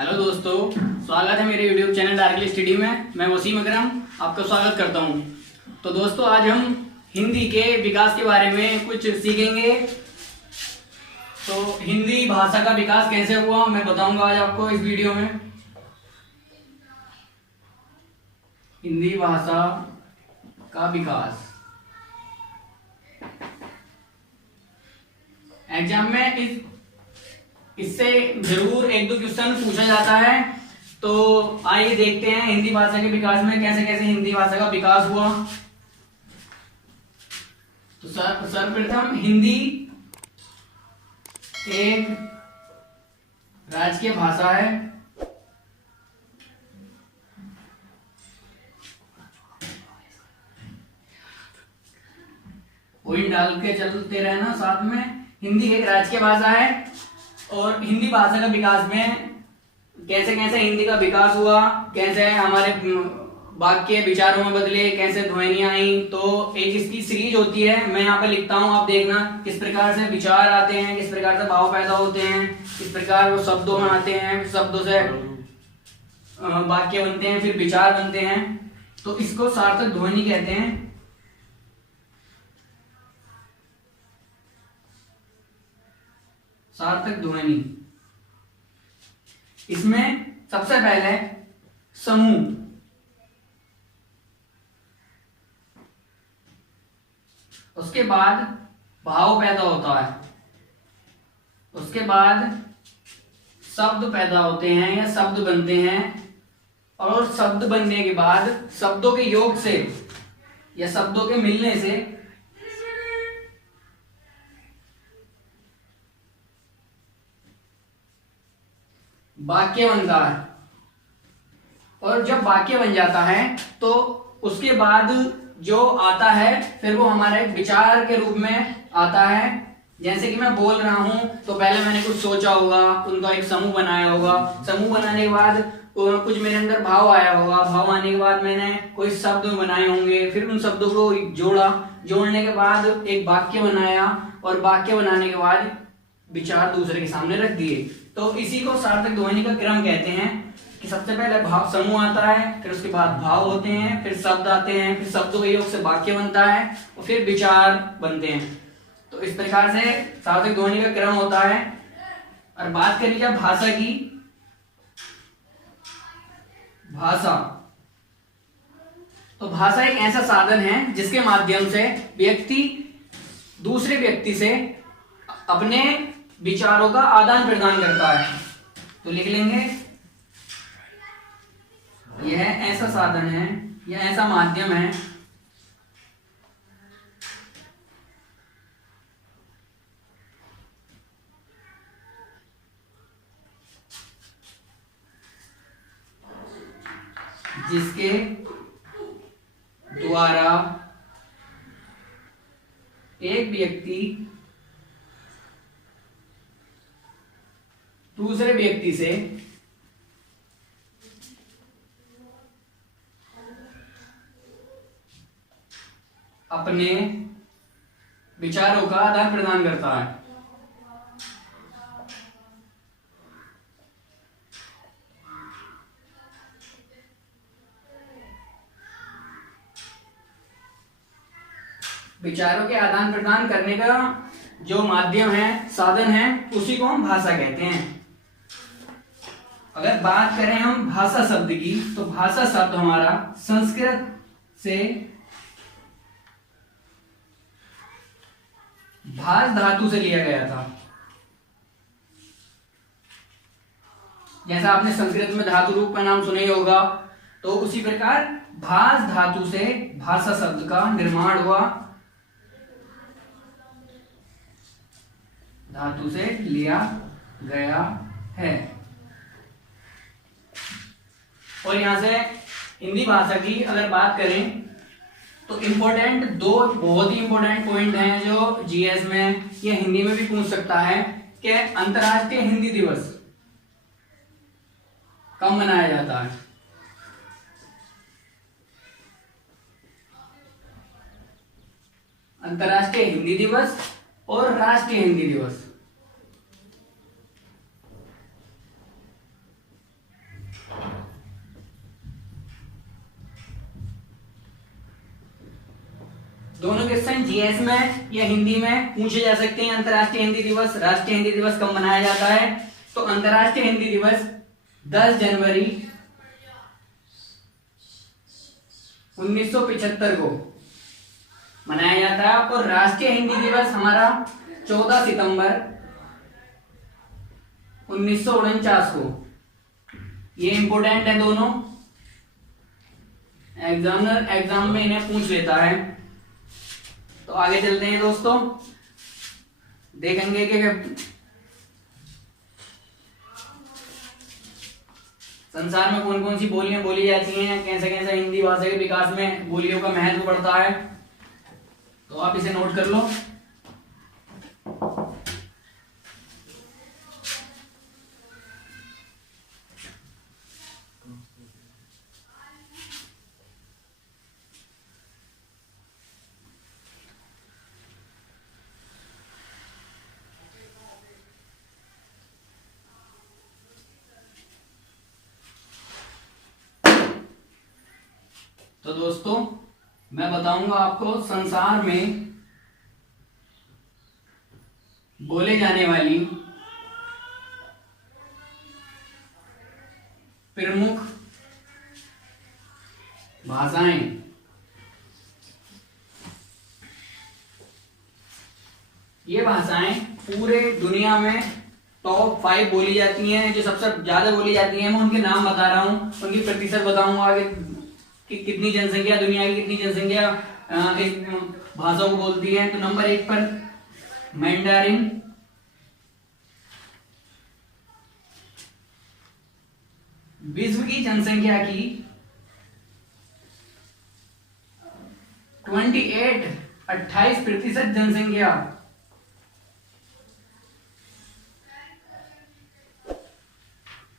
Hello दोस्तों, स्वागत है मेरे यूट्यूब चैनल डार्कली स्टडी में। मैं वसीम अकरम आपका स्वागत करता हूं। तो दोस्तों, आज हम हिंदी के विकास के बारे में कुछ सीखेंगे। तो हिंदी भाषा का विकास कैसे हुआ मैं बताऊंगा आज आपको इस वीडियो में। हिंदी भाषा का विकास एग्जाम में इससे जरूर एक दो क्वेश्चन पूछा जाता है। तो आइए देखते हैं हिंदी भाषा के विकास में कैसे कैसे हिंदी भाषा का विकास हुआ। तो सर्वप्रथम हिंदी एक राजकीय भाषा है। पॉइंट डाल के चलते रहना साथ में। हिंदी एक राजकीय भाषा है और हिंदी भाषा का विकास में कैसे कैसे हिंदी का विकास हुआ, कैसे हमारे वाक्य विचारों में बदले, कैसे ध्वनियां आई। तो एक इसकी सीरीज होती है, मैं यहाँ पे लिखता हूँ, आप देखना किस प्रकार से विचार आते हैं, किस प्रकार से भाव पैदा होते हैं, किस प्रकार वो शब्दों में आते हैं, शब्दों से वाक्य बनते हैं, फिर विचार बनते हैं। तो इसको सार्थक ध्वनि कहते हैं। सार्थक ध्वनि, इसमें सबसे पहले समूह, उसके बाद भाव पैदा होता है, उसके बाद शब्द पैदा होते हैं या शब्द बनते हैं, और शब्द बनने के बाद शब्दों के योग से या शब्दों के मिलने से वाक्य बनता है। और जब वाक्य बन जाता है तो उसके बाद जो आता है फिर वो हमारे विचार के रूप में आता है। जैसे कि मैं बोल रहा हूं तो पहले मैंने कुछ सोचा होगा, उनका एक समूह बनाया होगा, समूह बनाने के बाद कुछ मेरे अंदर भाव आया होगा, भाव आने के बाद मैंने कोई शब्द बनाए होंगे, फिर उन शब्दों को जोड़ा, जोड़ने के बाद एक वाक्य बनाया, और वाक्य बनाने के बाद विचार दूसरे के सामने रख दिए। तो इसी को सार्थक ध्वनि का क्रम कहते हैं कि सबसे पहले भाव समूह आता है, फिर उसके बाद भाव होते हैं, फिर शब्द आते हैं, फिर शब्दों के योग से वाक्य बनता है और फिर विचार बनते हैं। तो इस प्रकार से सार्थक ध्वनि का क्रम होता है। और बात करें क्या भाषा की, भाषा तो भाषा एक ऐसा साधन है जिसके माध्यम से व्यक्ति दूसरे व्यक्ति से अपने विचारों का आदान प्रदान करता है। तो लिख लेंगे, यह ऐसा साधन है, यह ऐसा माध्यम है जिसके द्वारा एक व्यक्ति दूसरे व्यक्ति से अपने विचारों का आदान प्रदान करता है। विचारों के आदान प्रदान करने का जो माध्यम है, साधन है, उसी को हम भाषा कहते हैं। अगर बात करें हम भाषा शब्द की, तो भाषा शब्द हमारा संस्कृत से भाष धातु से लिया गया था। जैसा आपने संस्कृत में धातु रूप का नाम सुना ही होगा, तो उसी प्रकार भाष धातु से भाषा शब्द का निर्माण हुआ, धातु से लिया गया है। और यहां से हिंदी भाषा की अगर बात करें तो इंपॉर्टेंट दो बहुत ही इंपॉर्टेंट पॉइंट हैं जो जीएस में या हिंदी में भी पूछ सकता है कि अंतर्राष्ट्रीय हिंदी दिवस कब मनाया जाता है। अंतर्राष्ट्रीय हिंदी दिवस और राष्ट्रीय हिंदी दिवस। दोनों क्वेश्चन जीएस में या हिंदी में पूछे जा सकते हैं। अंतर्राष्ट्रीय हिंदी दिवस, राष्ट्रीय हिंदी दिवस कब मनाया जाता है? तो अंतर्राष्ट्रीय हिंदी दिवस 10 जनवरी 1975 को मनाया जाता है और राष्ट्रीय हिंदी दिवस हमारा 14 सितंबर 1949 को। ये इंपोर्टेंट है दोनों, एग्जामिनर एग्जाम में इन्हें पूछ लेता है। तो आगे चलते हैं दोस्तों, देखेंगे कि संसार में कौन कौन सी बोलियां बोली जाती हैं, कैसे कैसे हिंदी भाषा के विकास में बोलियों का महत्व बढ़ता है। तो आप इसे नोट कर लो। तो दोस्तों मैं बताऊंगा आपको संसार में बोले जाने वाली प्रमुख भाषाएं। ये भाषाएं पूरे दुनिया में टॉप 5 बोली जाती हैं। जो सबसे ज्यादा बोली जाती हैं मैं उनके नाम बता रहा हूं, उनकी प्रतिशत बताऊंगा आगे कि कितनी जनसंख्या, दुनिया की कितनी जनसंख्या इस भाषा को बोलती है। तो नंबर 1 पर मैंडारिन, विश्व की जनसंख्या की 28% जनसंख्या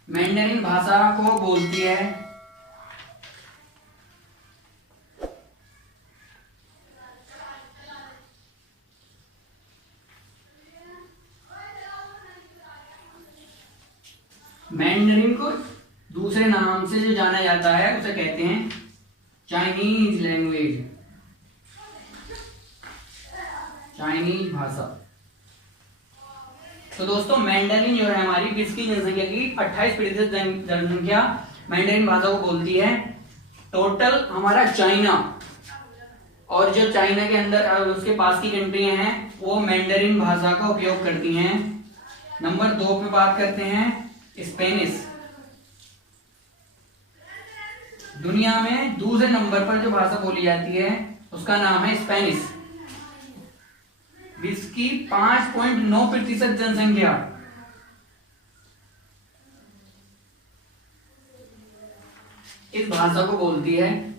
मैंडरिन भाषा को बोलती है। मैंडरिन को दूसरे नाम से जो जाना जाता है उसे कहते हैं चाइनीज लैंग्वेज, चाइनीज भाषा। तो दोस्तों मैंडरिन जो है हमारी विश्व की जनसंख्या की 28% जनसंख्या मैंडरिन भाषा को बोलती है। टोटल हमारा चाइना और जो चाइना के अंदर उसके पास की कंट्रियां हैं वो मैंडरिन भाषा का उपयोग करती हैं। नंबर 2 पे बात करते हैं स्पेनिश। दुनिया में दूसरे नंबर पर जो भाषा बोली जाती है उसका नाम है स्पेनिश। विश्व की 5.9% जनसंख्या इस भाषा को बोलती है।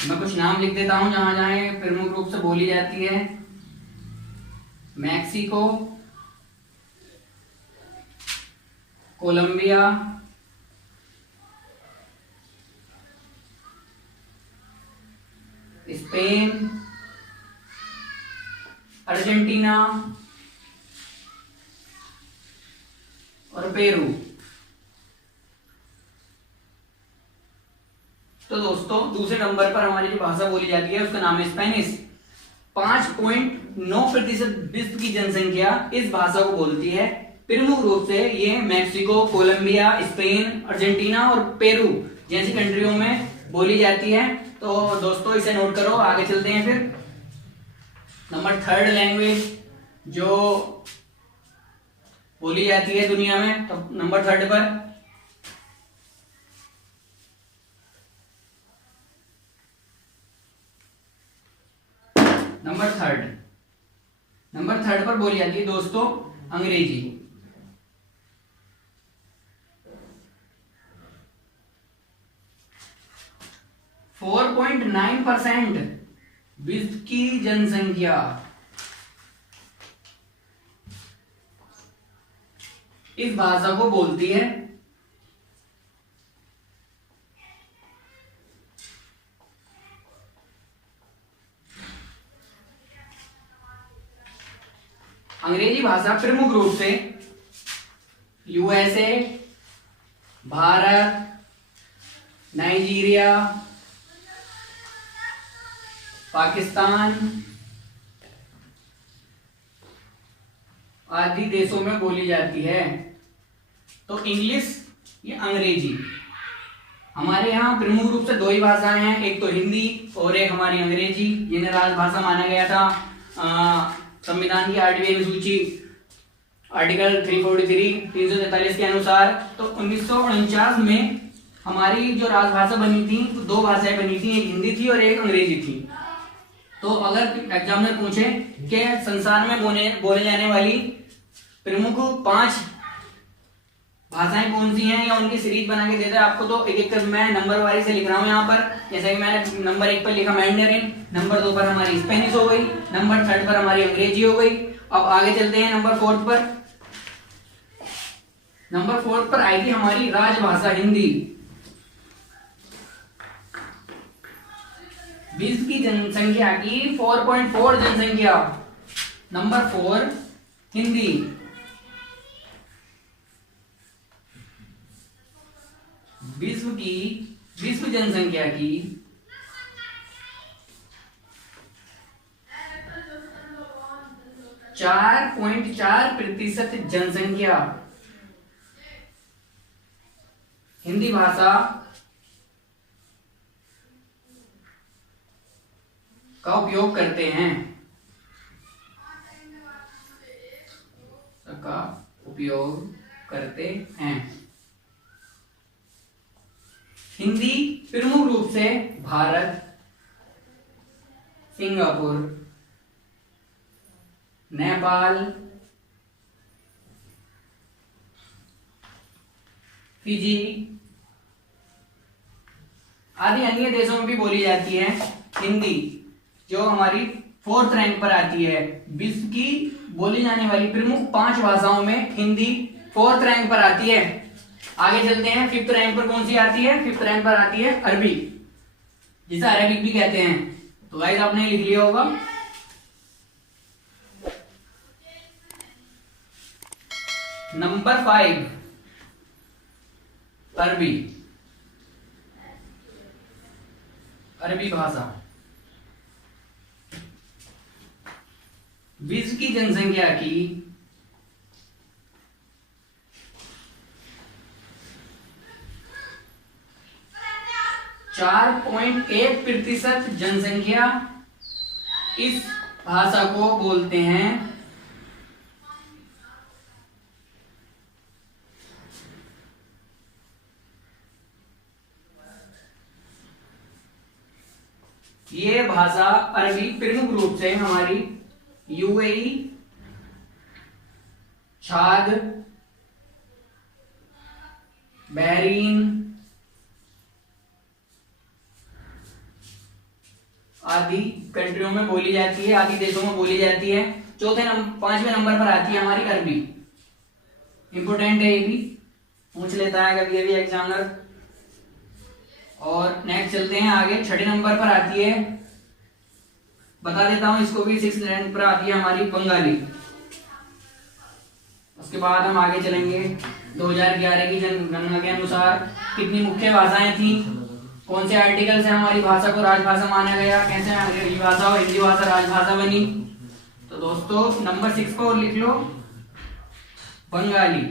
मैं कुछ नाम लिख देता हूं जहां जहां प्रमुख रूप से बोली जाती है। मैक्सिको, कोलंबिया, स्पेन, अर्जेंटीना और पेरू। तो दोस्तों दूसरे नंबर पर हमारी जो भाषा बोली जाती है उसका नाम है स्पेनिश। 5.9% विश्व की जनसंख्या इस भाषा को बोलती है। प्रमुख रूप से ये मैक्सिको, कोलंबिया, स्पेन, अर्जेंटीना और पेरू जैसी कंट्रियों में बोली जाती है। तो दोस्तों इसे नोट करो, आगे चलते हैं फिर। नंबर 3 लैंग्वेज जो बोली जाती है दुनिया में, तो नंबर 3 पर नंबर थर्ड पर बोली जाती है दोस्तों अंग्रेजी। फोर 4.9% विश्व की जनसंख्या इस भाषा को बोलती है। अंग्रेजी भाषा प्रमुख रूप से यूएसए, भारत, नाइजीरिया, पाकिस्तान आदि देशों में बोली जाती है। तो इंग्लिश, ये अंग्रेजी। हमारे यहाँ प्रमुख रूप से दो ही भाषाएं हैं, एक तो हिंदी और एक हमारी अंग्रेजी, जिन्हें राजभाषा माना गया था संविधान की 8वीं अनुसूची आर्टिकल 343 के अनुसार। तो 1949 में हमारी जो राजभाषा बनी थी, तो दो भाषाएं बनी थी, एक हिंदी थी और एक अंग्रेजी थी। तो अगर एग्जामिनर पूछे कि संसार में बोले जाने वाली प्रमुख 5 भाषाएं कौन सी हैं, या उनकी सीरीज बना के देता है आपको, तो एक एक कर मैं नंबर वाइज से लिख रहा हूं यहाँ पर। जैसे कि मैंने नंबर 1 पर लिखा मैंडरिन, नंबर 2 पर हमारी स्पेनिश हो गई, नंबर 3 पर हमारी अंग्रेजी हो गई। अब आगे चलते हैं नंबर 4 पर। नंबर 4 पर आएगी हमारी राजभाषा हिंदी। विश्व की जनसंख्या की 4.4 जनसंख्या, नंबर 4 हिंदी। विश्व जनसंख्या की 4.4% जनसंख्या हिंदी भाषा का उपयोग करते हैं, हिंदी प्रमुख रूप से भारत, सिंगापुर, नेपाल, फिजी आदि अन्य देशों में भी बोली जाती है। हिंदी जो हमारी 4th रैंक पर आती है, विश्व की बोली जाने वाली प्रमुख 5 भाषाओं में हिंदी 4th रैंक पर आती है। आगे चलते हैं, 5th रैंक पर कौन सी आती है? 5th रैंक पर आती है अरबी, जिसे अरबिक भी कहते हैं। तो गाइस आपने लिख लिया होगा। नंबर 5 अरबी भाषा। विश्व की जनसंख्या की 4.1% जनसंख्या इस भाषा को बोलते हैं। ये भाषा अरबी प्रमुख रूप से हमारी यूएई, छाद, बहरीन आदि कंट्रियों में बोली जाती है, आदि देशों में बोली जाती है। 5वें नंबर पर आती है हमारी अरबी। इंपोर्टेंट है, ये भी पूछ लेता है कभी कभी एग्जामिनर। और नेक्स्ट चलते हैं आगे, 6ठे नंबर पर आती है, बता देता हूं इसको भी, 6th रैंक पर आती है हमारी बंगाली। उसके बाद हम आगे चलेंगे। 2011 की जनगणना के अनुसार कितनी मुख्य भाषाएं थी, कौन से आर्टिकल से हमारी भाषा को राजभाषा माना गया, कैसे अंग्रेजी भाषा और हिंदी भाषा राजभाषा बनी। तो दोस्तों नंबर 6 को लिख लो, बंगाली।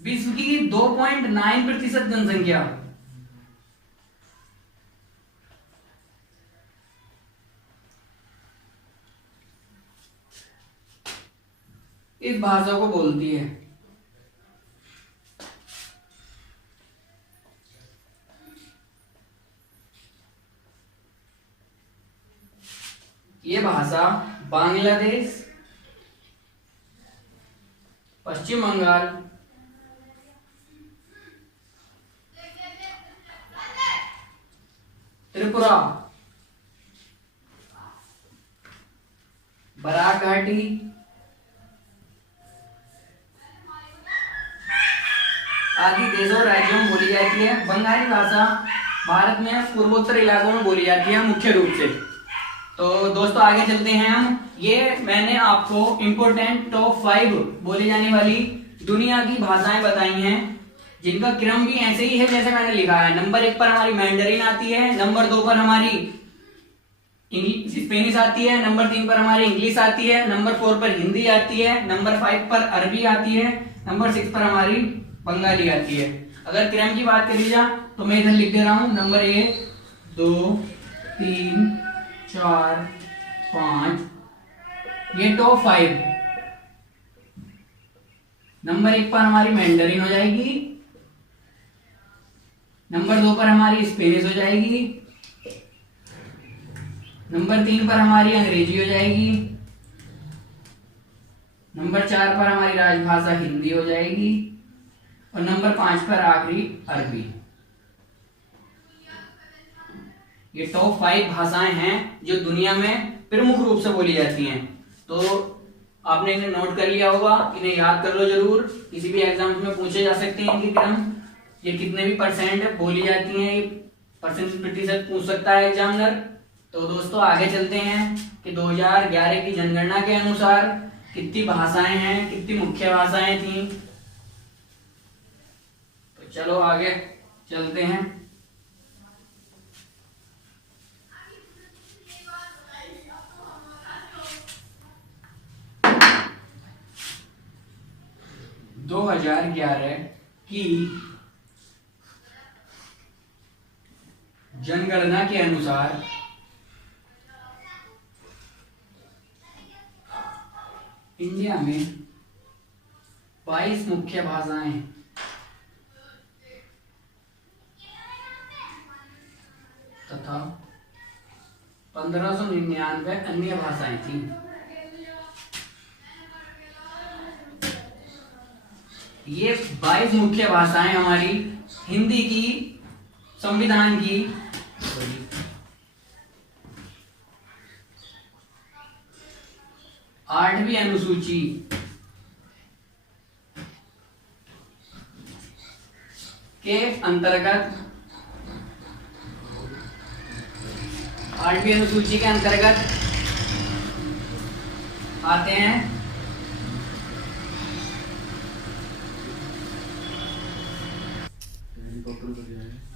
विश्व की 2.9% जनसंख्या इस भाषा को बोलती है। ये भाषा बांग्लादेश, पश्चिम बंगाल, त्रिपुरा, बराक घाटी, आदि देशों राज्यों में बोली जाती है। बंगाली भाषा भारत में पूर्वोत्तर इलाकों में बोली जाती है मुख्य रूप से। तो दोस्तों आगे चलते हैं हम। ये मैंने आपको इम्पोर्टेंट टॉप 5 बोली जाने वाली दुनिया की भाषाएं बताई हैं, जिनका क्रम भी ऐसे ही है जैसे मैंने लिखा है। नंबर 1 पर हमारी मैंडरिन आती है, नंबर 2 पर हमारी स्पेनिश आती है, नंबर 3 पर हमारी इंग्लिश आती है, नंबर 4 पर हिंदी आती है, नंबर 5 पर अरबी आती है, नंबर 6 पर हमारी बंगाली आती है। अगर क्रम की बात करी जाए तो मैं इधर लिख दे रहा हूं, नंबर 1 2 3 4 5, ये टॉप 5। नंबर 1 पर हमारी मैंडरिन हो जाएगी, नंबर 2 पर हमारी स्पेनिश हो जाएगी, नंबर 3 पर हमारी अंग्रेजी हो जाएगी, नंबर 4 पर हमारी राजभाषा हिंदी हो जाएगी, और नंबर 5 पर आखिरी अरबी। ये टॉप 5 भाषाएं हैं जो दुनिया में प्रमुख रूप से बोली जाती हैं। तो आपने इन्हें नोट कर लिया होगा, इन्हें याद कर लो जरूर, किसी भी एग्जाम में पूछे जा सकते हैं इनके क्रम। ये कितने भी परसेंट बोली जाती हैं, परसेंट प्रतिशत पूछ सकता है एग्जामिनर। तो दोस्तों आगे चलते हैं कि 2011 की जनगणना के अनुसार कितनी भाषाएं हैं, कितनी मुख्य भाषाएं थी। तो चलो आगे चलते हैं। - 2011 की जनगणना के अनुसार इंडिया में 22 मुख्य भाषाएं तथा 1599 अन्य भाषाएं थी। ये 22 मुख्य भाषाएं हमारी हिंदी की संविधान की 8वीं अनुसूची के अंतर्गत 8वीं अनुसूची के अंतर्गत आते हैं।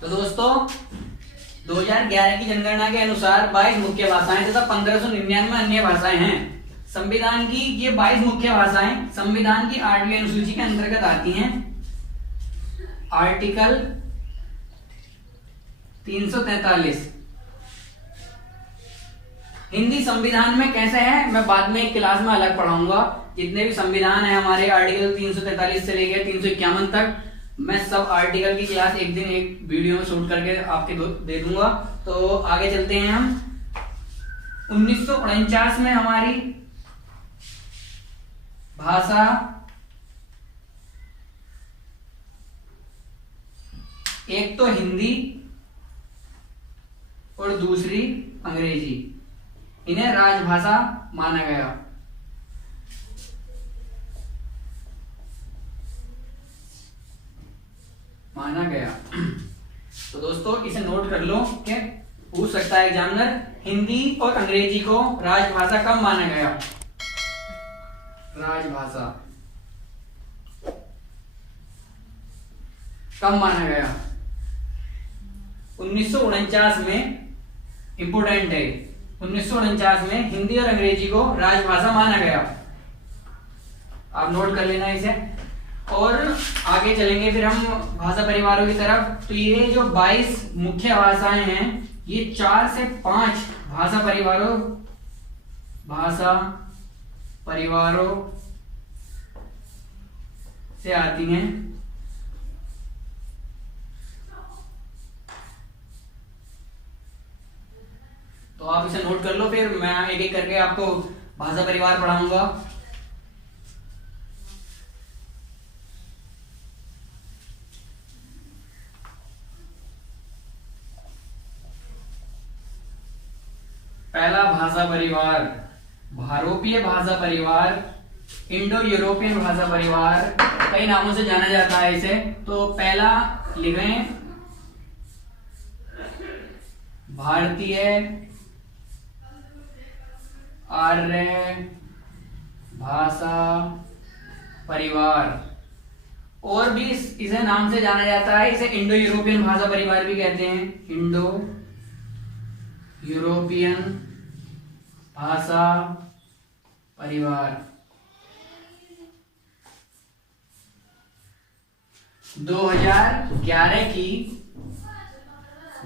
तो दोस्तों 2011 की जनगणना के अनुसार 22 मुख्य भाषाएं तथा 1599 अन्य भाषाएं हैं। संविधान की ये 22 मुख्य भाषाएं संविधान की 8वीं अनुसूची के अंतर्गत आती हैं। आर्टिकल 343। हिंदी संविधान में कैसे है मैं बाद में एक क्लास में अलग पढ़ाऊंगा। जितने भी संविधान है हमारे आर्टिकल 343 से लेकर 351 तक, मैं सब आर्टिकल की क्लास एक दिन एक वीडियो में शूट करके आपके दे दूंगा। तो आगे चलते हैं हम। 1949 में हमारी भाषा एक तो हिंदी और दूसरी अंग्रेजी, इन्हें राजभाषा माना गया। तो दोस्तों इसे नोट कर लो कि पूछ सकता है एग्जामिनर, हिंदी और अंग्रेजी को राजभाषा कब माना गया? राजभाषा कब माना गया? 1949 में। इंपोर्टेंट है, 1949 में हिंदी और अंग्रेजी को राजभाषा माना गया। आप नोट कर लेना इसे। और आगे चलेंगे फिर हम भाषा परिवारों की तरफ। तो ये जो 22 मुख्य भाषाएं हैं, ये 4 से 5 भाषा परिवारों से आती हैं। तो आप इसे नोट कर लो, फिर मैं एक एक करके आपको भाषा परिवार पढ़ाऊंगा। पहला भाषा परिवार भारोपीय भाषा परिवार, इंडो यूरोपियन भाषा परिवार, कई नामों से जाना जाता है इसे। तो पहला लिखें भारतीय आर्य भाषा परिवार, और भी इसे नाम से जाना जाता है। इसे इंडो यूरोपियन भाषा परिवार भी कहते हैं। इंडो यूरोपियन भाषा परिवार। 2011 की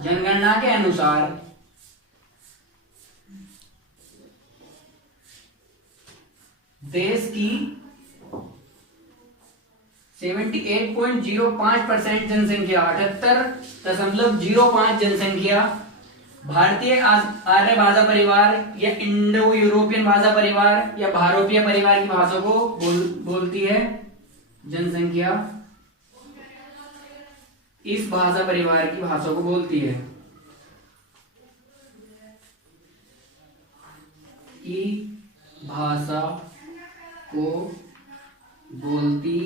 जनगणना के अनुसार देश की 78.05% जनसंख्या, 78.05 जनसंख्या भारतीय आर्य भाषा परिवार या इंडो यूरोपियन भाषा परिवार या भारोपीय परिवार की भाषा को बोलती है। जनसंख्या इस भाषा परिवार की भाषा को बोलती है। की भाषा को बोलती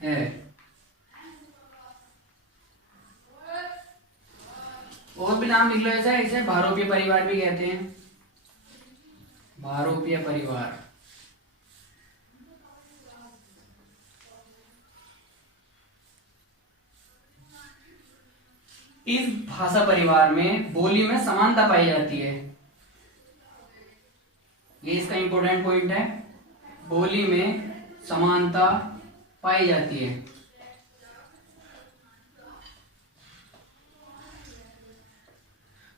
है। और भी नाम लिख लो ऐसा, इसे भारोपीय परिवार भी कहते हैं। भारोपीय परिवार। इस भाषा परिवार में बोली में समानता पाई जाती है। ये इसका इंपॉर्टेंट पॉइंट है, बोली में समानता पाई जाती है।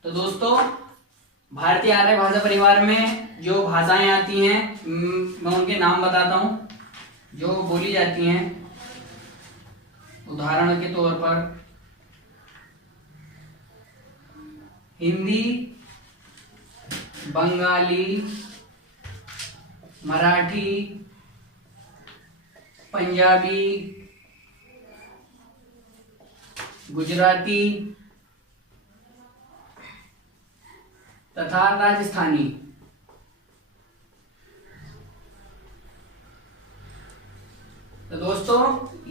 तो दोस्तों, भारतीय आर्य भाषा परिवार में जो भाषाएं आती हैं मैं उनके नाम बताता हूं जो बोली जाती हैं। उदाहरण के तौर पर हिंदी, बंगाली, मराठी, पंजाबी, गुजराती तथा राजस्थानी। तो दोस्तों,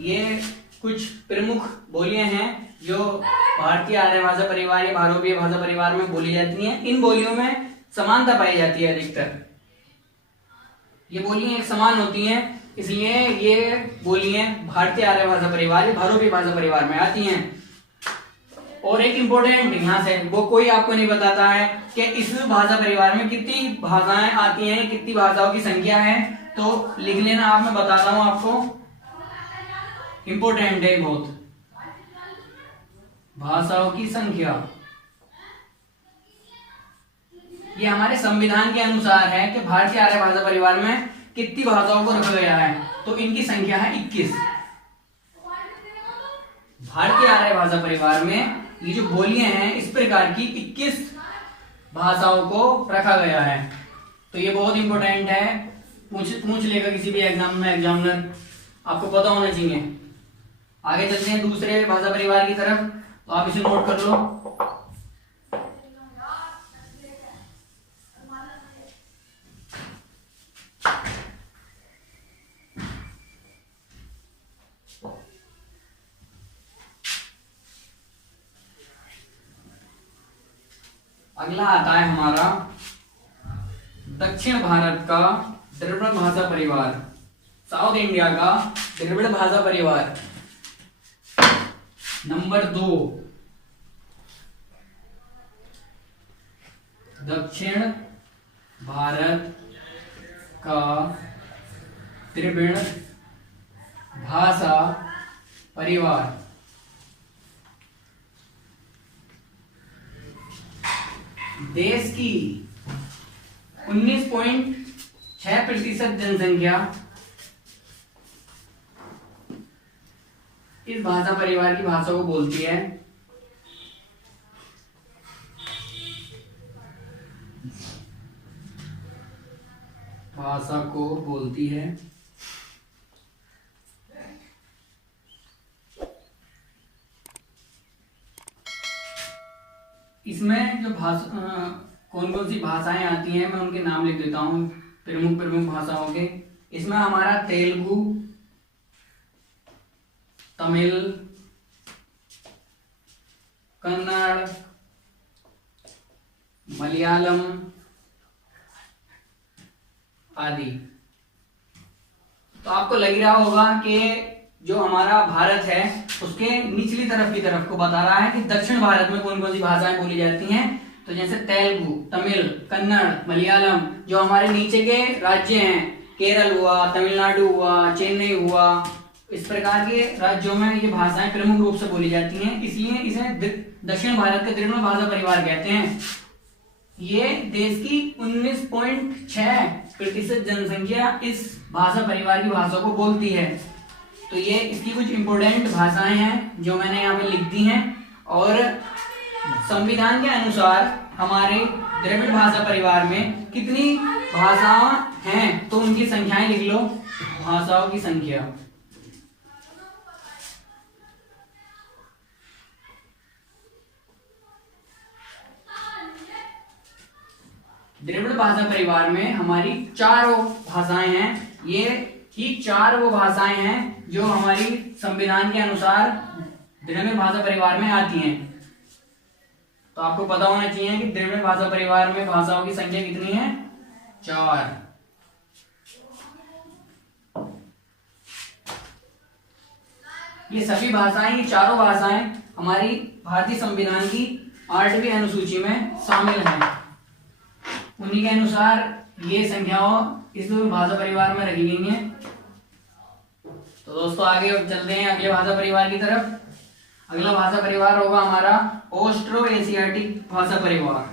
ये कुछ प्रमुख बोलियां हैं जो भारतीय आर्य भाषा परिवार या भारोपीय भाषा परिवार में बोली जाती हैं। इन बोलियों में समानता पाई जाती है अधिकतर। ये बोलियां एक समान होती हैं, इसलिए ये बोलियां भारतीय आर्य भाषा परिवार या भारोपीय भाषा परिवार में आती हैं। और एक इंपॉर्टेंट यहां से, वो कोई आपको नहीं बताता है कि इस भाषा परिवार में कितनी भाषाएं आती हैं, कितनी भाषाओं की संख्या है। तो लिख लेना आप, मैं बताता हूं आपको, इंपॉर्टेंट है बहुत। भाषाओं की संख्या ये हमारे संविधान के अनुसार है कि भारतीय आर्य भाषा परिवार में कितनी भाषाओं को रखा गया है। तो इनकी संख्या है 21। भारतीय आर्य भाषा परिवार में ये जो बोलियां हैं इस प्रकार की 21 भाषाओं को रखा गया है। तो ये बहुत इंपॉर्टेंट है, पूछ लेगा किसी भी एग्जाम में एग्जामिनर, आपको पता होना चाहिए। आगे चलते हैं दूसरे भाषा परिवार की तरफ, तो आप इसे नोट कर लो। अगला आता है हमारा दक्षिण भारत का द्रविड़ भाषा परिवार, साउथ इंडिया का द्रविड़ भाषा परिवार। नंबर 2, दक्षिण भारत का द्रविड़ भाषा परिवार। देश की 19.6% जनसंख्या इस भाषा परिवार की भाषा को बोलती है। भाषा को बोलती है। इसमें जो कौन कौन सी भाषाएं आती हैं मैं उनके नाम लिख देता हूं, प्रमुख भाषाओं के। इसमें हमारा तेलुगु, तमिल, कन्नड़, मलयालम, आदि। तो आपको लग रहा होगा कि जो हमारा भारत है उसके निचली तरफ की तरफ को बता रहा है कि दक्षिण भारत में कौन कौन सी भाषाएं बोली जाती हैं। तो जैसे तेलुगु, तमिल, कन्नड़, मलयालम, जो हमारे नीचे के राज्य हैं, केरल हुआ, तमिलनाडु हुआ, चेन्नई हुआ, इस प्रकार के राज्यों में ये भाषाएं प्रमुख रूप से बोली जाती हैं, इसलिए इसे दक्षिण भारत के द्रविड़ भाषा परिवार कहते हैं। ये देश की 19.6% जनसंख्या इस भाषा परिवार की भाषा को बोलती है। तो ये इसकी कुछ इंपोर्टेंट भाषाएं हैं जो मैंने यहाँ पे लिख दी हैं। और संविधान के अनुसार हमारे द्रविड़ भाषा परिवार में कितनी भाषाएं हैं, तो उनकी संख्याएं लिख लो। भाषाओं की संख्या, द्रविड़ भाषा परिवार में हमारी 4 भाषाएं हैं। ये ही 4 वो भाषाएं हैं जो हमारी संविधान के अनुसार द्रविड़ भाषा परिवार में आती हैं। तो आपको पता होना चाहिए कि द्रविड़ भाषा परिवार में भाषाओं की संख्या कितनी है, 4। ये सभी भाषाएं, ये चारों भाषाएं हमारी भारतीय संविधान की 8वीं अनुसूची में शामिल हैं। उन्हीं के अनुसार ये संख्याओं इस भाषा परिवार में रखी गई हैं। तो दोस्तों आगे चलते हैं अगले भाषा परिवार की तरफ। अगला भाषा परिवार होगा हमारा ऑस्ट्रो एशियाटिक भाषा परिवार।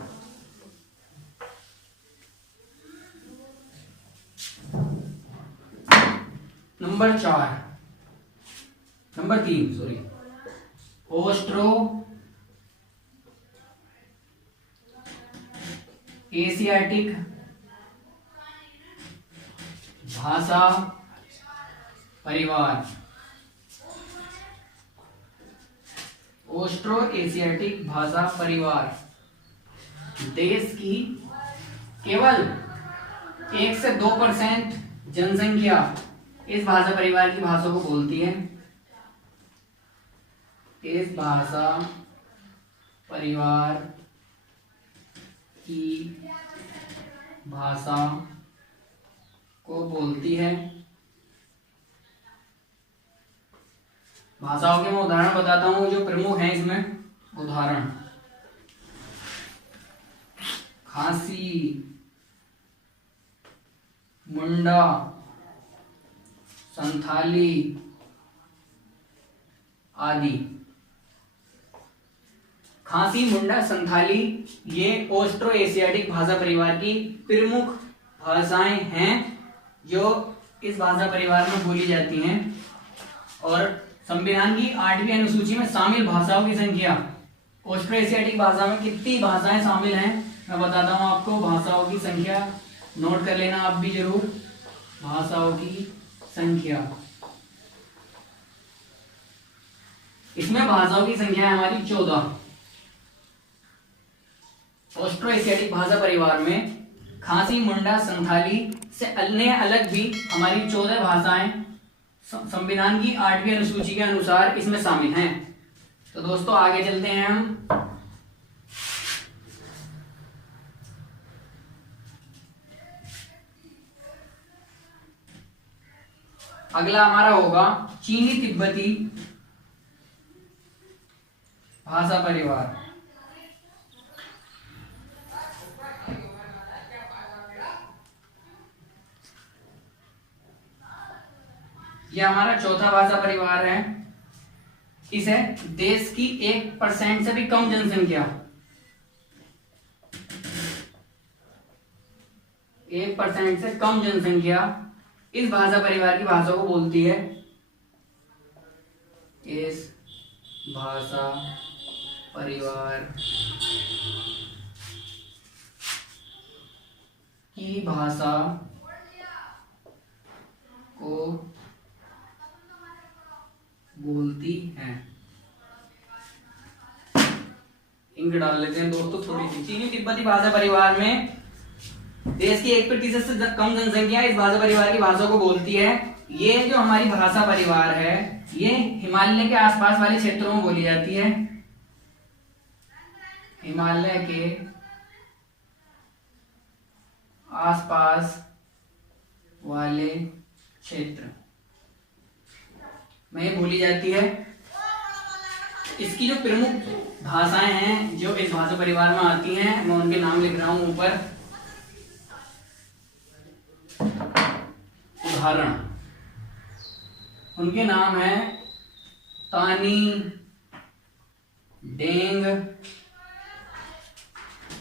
नंबर 3 सॉरी, ऑस्ट्रो एशियाटिक भाषा परिवार। ऑस्ट्रो एशियाटिक भाषा परिवार देश की केवल 1 से 2% जनसंख्या इस भाषा परिवार की भाषा को बोलती है। इस भाषा परिवार की भाषा को बोलती है। भाषाओं के मैं उदाहरण बताता हूं जो प्रमुख हैं इसमें। उदाहरण, खासी, मुंडा, संथाली आदि। खासी, मुंडा, संथाली ये ऑस्ट्रो एशियाटिक भाषा परिवार की प्रमुख भाषाएं हैं जो इस भाषा परिवार में बोली जाती हैं। और संविधान की 8वीं अनुसूची में शामिल भाषाओं की संख्या, ऑस्ट्रो एशियाटिक भाषा में कितनी भाषाएं शामिल हैं मैं बताता हूं आपको। भाषाओं की संख्या नोट कर लेना आप भी जरूर। भाषाओं की संख्या, इसमें भाषाओं की संख्या है हमारी 14। ऑस्ट्रो एशियाटिक भाषा परिवार में खासी, मुंडा, संथाली से अन्य अलग भी हमारी 14 भाषाएं संविधान की 8वीं अनुसूची के अनुसार इसमें शामिल हैं। तो दोस्तों आगे चलते हैं हम। अगला हमारा होगा चीनी तिब्बती भाषा परिवार। यह हमारा चौथा भाषा परिवार है। इसे देश की 1% से भी कम जनसंख्या, 1% से कम जनसंख्या इस भाषा परिवार की भाषा को बोलती है। इस भाषा परिवार की भाषा को बोलती है। इंक डाल लेते हैं दोस्तों थोड़ी सी। चीनी तिब्बती भाषा परिवार में देश की 1% से कम जनसंख्या इस भाषा परिवार की भाषा को बोलती है। ये जो हमारी भाषा परिवार है ये हिमालय के आसपास वाले क्षेत्रों में बोली जाती है। हिमालय के आसपास वाले क्षेत्र में बोली जाती है। इसकी जो प्रमुख भाषाएं हैं जो इस भाषा परिवार में आती हैं, मैं उनके नाम लिख रहा हूं ऊपर। उदाहरण, उनके नाम है तानी, डेंग,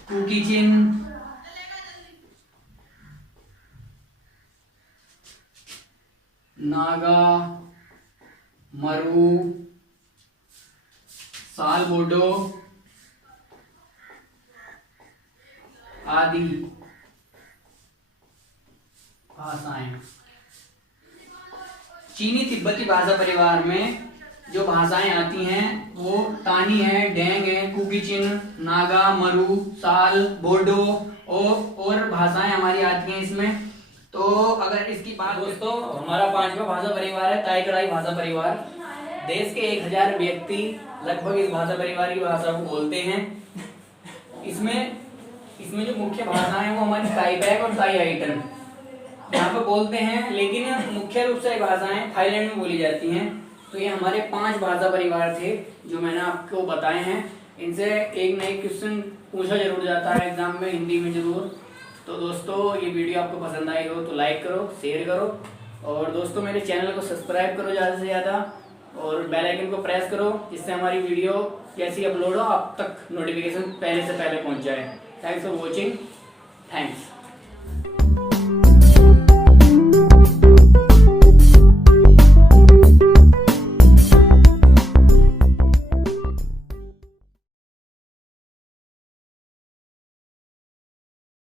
कुकीचिन, नागा, मरू, साल बोडो आदि भाषाएं। चीनी तिब्बती भाषा परिवार में जो भाषाएं आती हैं वो तानी है, डेंग है, कुकीचिन, नागा, मरू, साल, बोडो और भाषाएं हमारी आती हैं इसमें। तो अगर इसकी बात, दोस्तों हमारा 5वां भाषा परिवार है ताई कड़ाई भाषा परिवार। देश के 1000 व्यक्ति लगभग इस भाषा परिवार की भाषा को बोलते हैं। इसमें जो मुख्य भाषाएं हैं वो हमारी ताई बैक और ताई आइटन यहाँ पे बोलते हैं, लेकिन मुख्य रूप से भाषाएं थाईलैंड में बोली जाती हैं। तो ये हमारे 5 भाषा परिवार थे जो मैंने आपको बताए हैं। इनसे एक ना एक क्वेश्चन पूछा जरूर जाता है एग्जाम में, हिंदी में जरूर। तो दोस्तों ये वीडियो आपको पसंद आई हो तो लाइक करो, शेयर करो और दोस्तों मेरे चैनल को सब्सक्राइब करो ज़्यादा से ज़्यादा और बेल आइकन को प्रेस करो, जिससे हमारी वीडियो जैसी अपलोड हो आप तक नोटिफिकेशन पहले से पहले पहुंच जाए। Thanks for watching. थैंक्स।